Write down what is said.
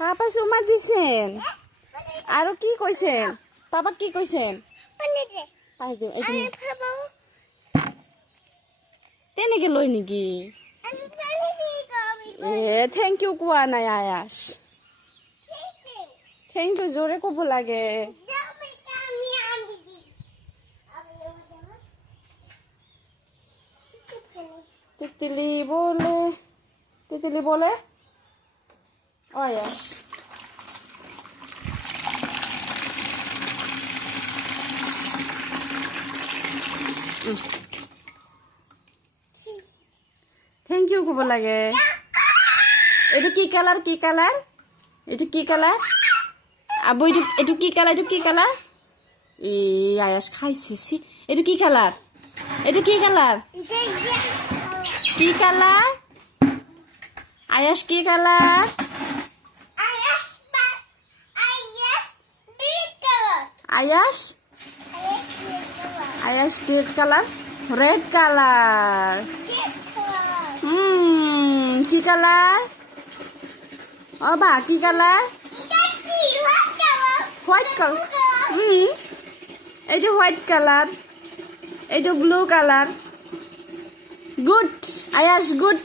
papa চুমা দিছেন আৰু কি কৈছেন পাপাক কি কৈছেন তেনেকে লৈ নেকি থেংক ইউ কোৱা নাই আয়াস থেংক ইউ জোৰে ক'ব লাগে তিতলি বলে আয়াস থেংক ইউ ক'ব লাগে এইটো কি কালাৰ এইটো কি কালাৰ আবু এইটো কি কালাৰ আয়াস খাইছি এইটো কি কালাৰ আয়াস কি কালাৰ আয়াস রেড কালার কি কালার ও বা কি কালার হোয়াইট কালার এইটো হোয়াইট কালার এইটো ব্লু কালার গুড আয়াস গুড